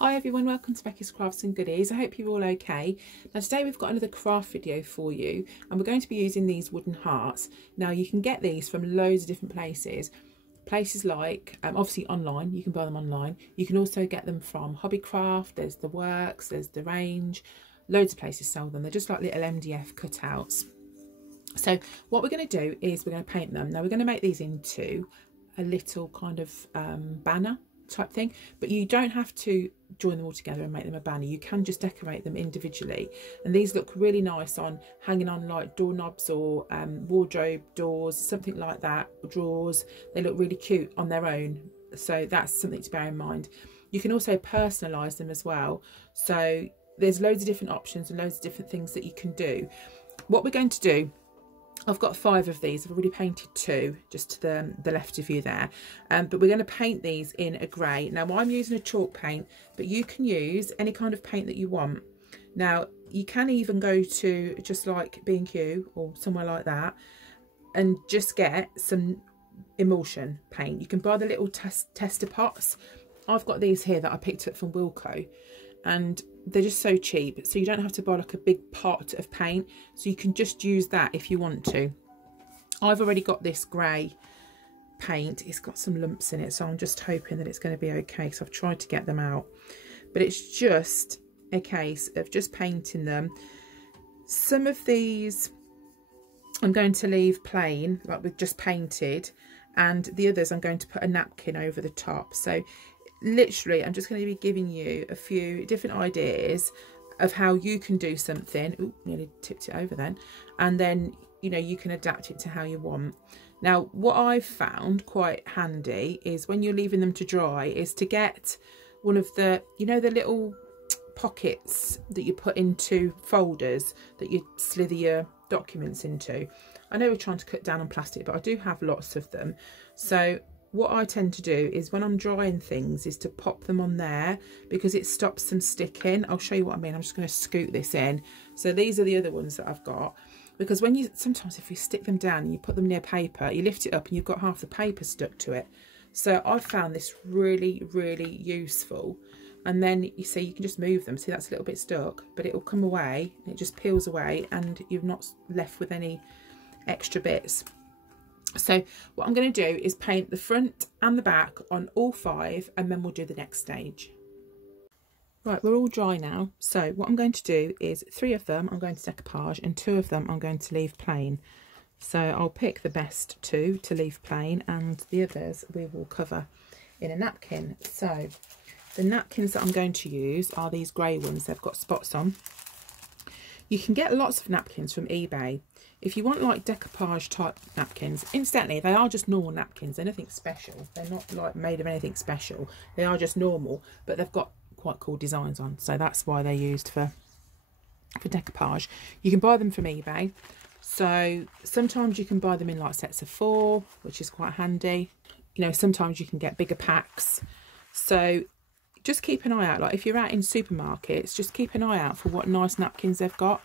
Hi everyone, welcome to Becky's Crafts and Goodies. I hope you're all okay. Now today we've got another craft video for you and we're going to be using these wooden hearts. Now you can get these from loads of different places. Places like, obviously online, you can buy them online. You can also get them from Hobbycraft, there's The Works, there's The Range. Loads of places sell them. They're just like little MDF cutouts. So what we're going to do is we're going to paint them. Now we're going to make these into a little kind of banner type thing, but you don't have to join them all together and make them a banner. You can just decorate them individually, and these look really nice on hanging on like doorknobs or wardrobe doors, something like that, drawers. They look really cute on their own, so that's something to bear in mind. You can also personalize them as well, so there's loads of different options and loads of different things that you can do. What we're going to do, I've got 5 of these. I've already painted 2 just to the left of you there, but we're going to paint these in a grey. Now I'm using a chalk paint, but you can use any kind of paint that you want. Now you can even go to just like B&Q or somewhere like that and just get some emulsion paint. You can buy the little tester pots. I've got these here that I picked up from Wilko, and they're just so cheap, so you don't have to buy like a big pot of paint, so you can just use that if you want to. I've already got this grey paint. It's got some lumps in it, so I'm just hoping that it's going to be okay, because I've tried to get them out, but it's just a case of just painting them. Some of these I'm going to leave plain, like with just painted, and the others I'm going to put a napkin over the top. So literally I'm just going to be giving you a few different ideas of how you can do something. Ooh, nearly tipped it over then. And then, you know, you can adapt it to how you want. Now what I've found quite handy is when you're leaving them to dry is to get one of the, you know, the little pockets that you put into folders that you slither your documents into. I know we're trying to cut down on plastic, but I do have lots of them. So what I tend to do is when I'm drying things is to pop them on there, because it stops them sticking. I'll show you what I mean. I'm just going to scoot this in. So these are the other ones that I've got, because when you, sometimes if you stick them down and you put them near paper, you lift it up and you've got half the paper stuck to it. So I've found this really, really useful. And then you see, you can just move them. See, that's a little bit stuck, but it will come away and it just peels away and you're not left with any extra bits. So what I'm going to do is paint the front and the back on all 5, and then we'll do the next stage. Right, we're all dry now. So what I'm going to do is 3 of them I'm going to decoupage and 2 of them I'm going to leave plain. So I'll pick the best 2 to leave plain, and the others we will cover in a napkin. So the napkins that I'm going to use are these grey ones. They've got spots on. You can get lots of napkins from eBay. If you want like decoupage type napkins, incidentally, they are just normal napkins. They're nothing special. They're not like made of anything special. They are just normal, but they've got quite cool designs on. So that's why they're used for decoupage. You can buy them from eBay. So sometimes you can buy them in like sets of 4, which is quite handy. You know, sometimes you can get bigger packs. So just keep an eye out. Like if you're out in supermarkets, just keep an eye out for what nice napkins they've got,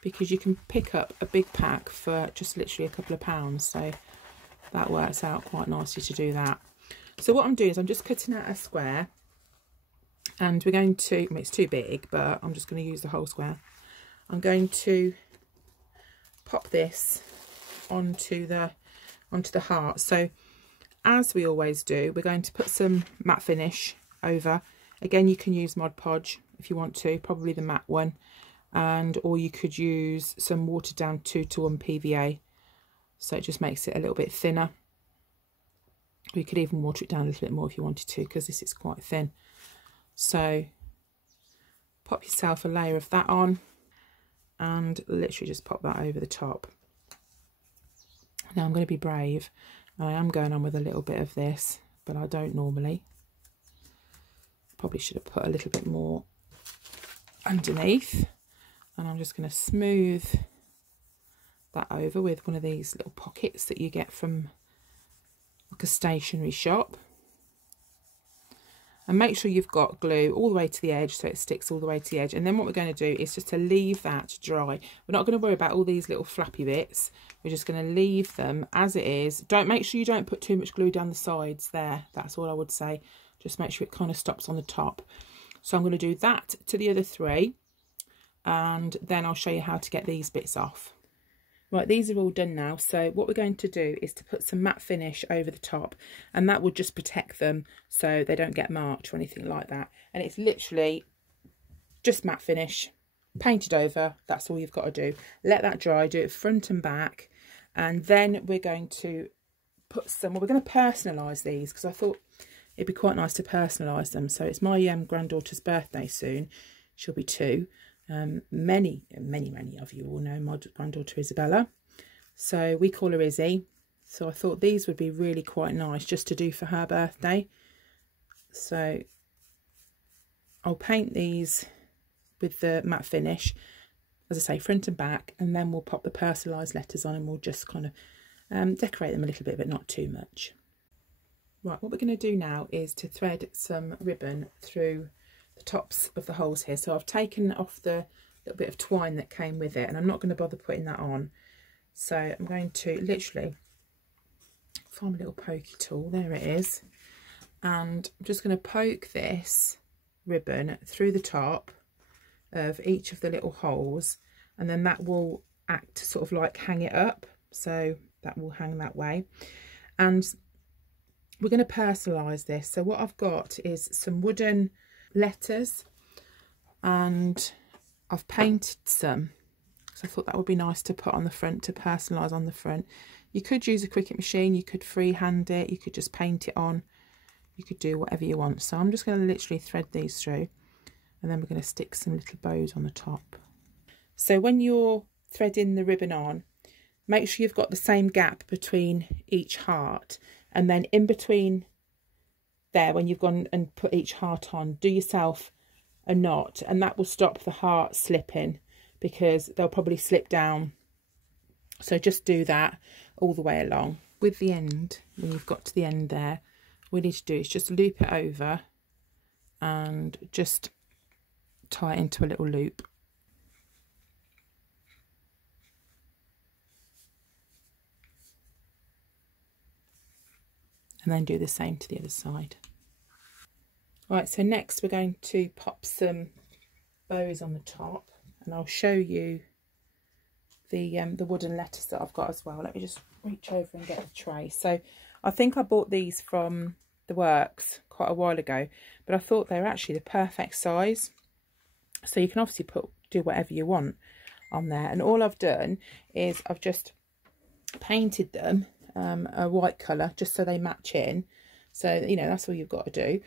because you can pick up a big pack for just literally a couple of pounds. So that works out quite nicely to do that. So what I'm doing is I'm just cutting out a square, and we're going to, I mean, it's too big, but I'm just going to use the whole square. I'm going to pop this onto the heart. So as we always do, we're going to put some matte finish over. Again, you can use Mod Podge if you want to, probably the matte one, or you could use some watered down 2:1 PVA, so it just makes it a little bit thinner. Or you could even water it down a little bit more if you wanted to, because this is quite thin. So pop yourself a layer of that on and literally just pop that over the top. Now I'm going to be brave. I am going on with a little bit of this, but I don't normally. Probably should have put a little bit more underneath. And I'm just going to smooth that over with one of these little pockets that you get from like a stationery shop. And make sure you've got glue all the way to the edge so it sticks all the way to the edge. And then what we're going to do is just to leave that to dry. We're not going to worry about all these little flappy bits. We're just going to leave them as it is. Make sure you don't put too much glue down the sides there. That's all I would say. Just make sure it kind of stops on the top. So I'm going to do that to the other 3, and then I'll show you how to get these bits off. Right, these are all done now. So what we're going to do is to put some matte finish over the top, and that will just protect them so they don't get marked or anything like that. And it's literally just matte finish, painted over. That's all you've got to do. Let that dry, do it front and back, and then we're going to put some, well, we're going to personalise these, because I thought it'd be quite nice to personalise them. So it's my granddaughter's birthday soon. She'll be 2. Many of you all know my granddaughter Isabella, so we call her Izzy. So I thought these would be really quite nice just to do for her birthday. So I'll paint these with the matte finish, as I say, front and back, and then we'll pop the personalised letters on, and we'll just kind of decorate them a little bit, but not too much. Right, what we're going to do now is to thread some ribbon through the tops of the holes here. So I've taken off the little bit of twine that came with it, and I'm not going to bother putting that on. So I'm going to literally find a little pokey tool, there it is, and I'm just going to poke this ribbon through the top of each of the little holes, and then that will act to sort of like hang it up, so that will hang that way. And we're going to personalise this. So what I've got is some wooden letters, and I've painted some, so I thought that would be nice to put on the front, to personalise on the front. You could use a Cricut machine, you could freehand it, you could just paint it on, you could do whatever you want. So I'm just going to literally thread these through, and then we're going to stick some little bows on the top. So when you're threading the ribbon on, make sure you've got the same gap between each heart, and then in between there, when you've gone and put each heart on, do yourself a knot, and that will stop the heart slipping, because they'll probably slip down. So just do that all the way along. With the end, when you've got to the end there, what we need to do is just loop it over and just tie it into a little loop. And then do the same to the other side. Right, so next we're going to pop some bows on the top, and I'll show you the wooden letters that I've got as well. Let me just reach over and get the tray. So I think I bought these from the Works quite a while ago, but I thought they were actually the perfect size. So you can obviously do whatever you want on there. And all I've done is I've just painted them a white colour, just so they match in. So, you know, that's all you've got to do.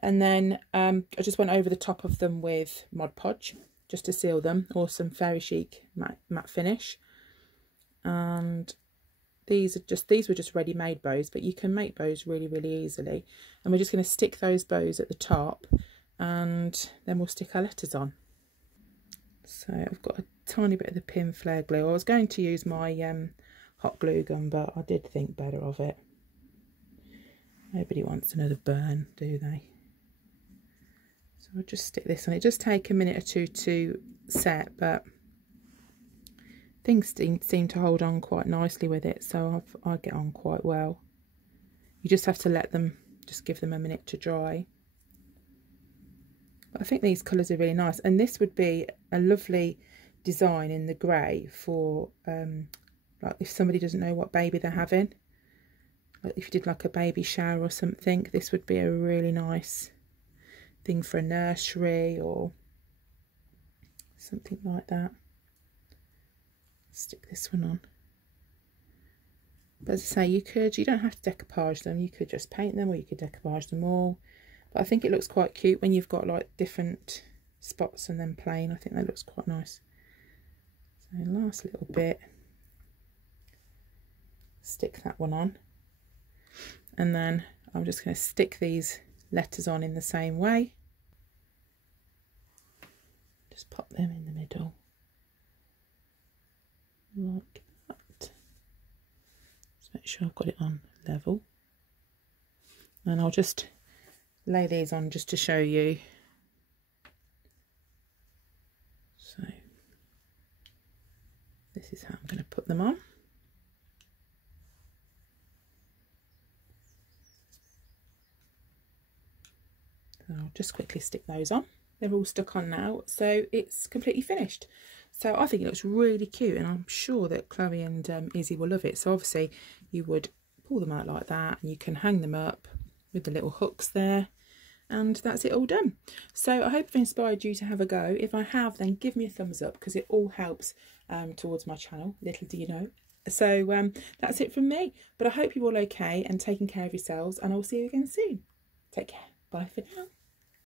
And then I just went over the top of them with Mod Podge, just to seal them, or some Fairy Chic matte finish. And these were just ready-made bows, but you can make bows really, really easily. And we're just going to stick those bows at the top, and then we'll stick our letters on. So I've got a tiny bit of the pin flare glue. I was going to use my hot glue gun, but I did think better of it. Nobody wants another burn, do they? So I'll just stick this on. It does take a minute or two to set, but things seem to hold on quite nicely with it, so I get on quite well. You just have to let them, just give them a minute to dry. But I think these colours are really nice, and this would be a lovely design in the grey for like if somebody doesn't know what baby they're having. Like if you did like a baby shower or something, this would be a really nice thing for a nursery or something like that. Stick this one on. But as I say, you don't have to decoupage them. You could just paint them, or you could decoupage them all. But I think it looks quite cute when you've got like different spots and then plain. I think that looks quite nice. So last little bit, stick that one on. And then I'm just going to stick these letters on in the same way. Just pop them in the middle, like that. Just make sure I've got it on level. And I'll just lay these on just to show you. So this is how I'm going to put them on. So I'll just quickly stick those on. they're all stuck on now, so it's completely finished. So I think it looks really cute, and I'm sure that Chloe and Izzy will love it. So obviously you would pull them out like that, and you can hang them up with the little hooks there, and that's it all done. So I hope I've inspired you to have a go. If I have, then give me a thumbs up, because it all helps towards my channel, little do you know. So that's it from me, but I hope you're all okay and taking care of yourselves, and I'll see you again soon. Take care. Bye for now.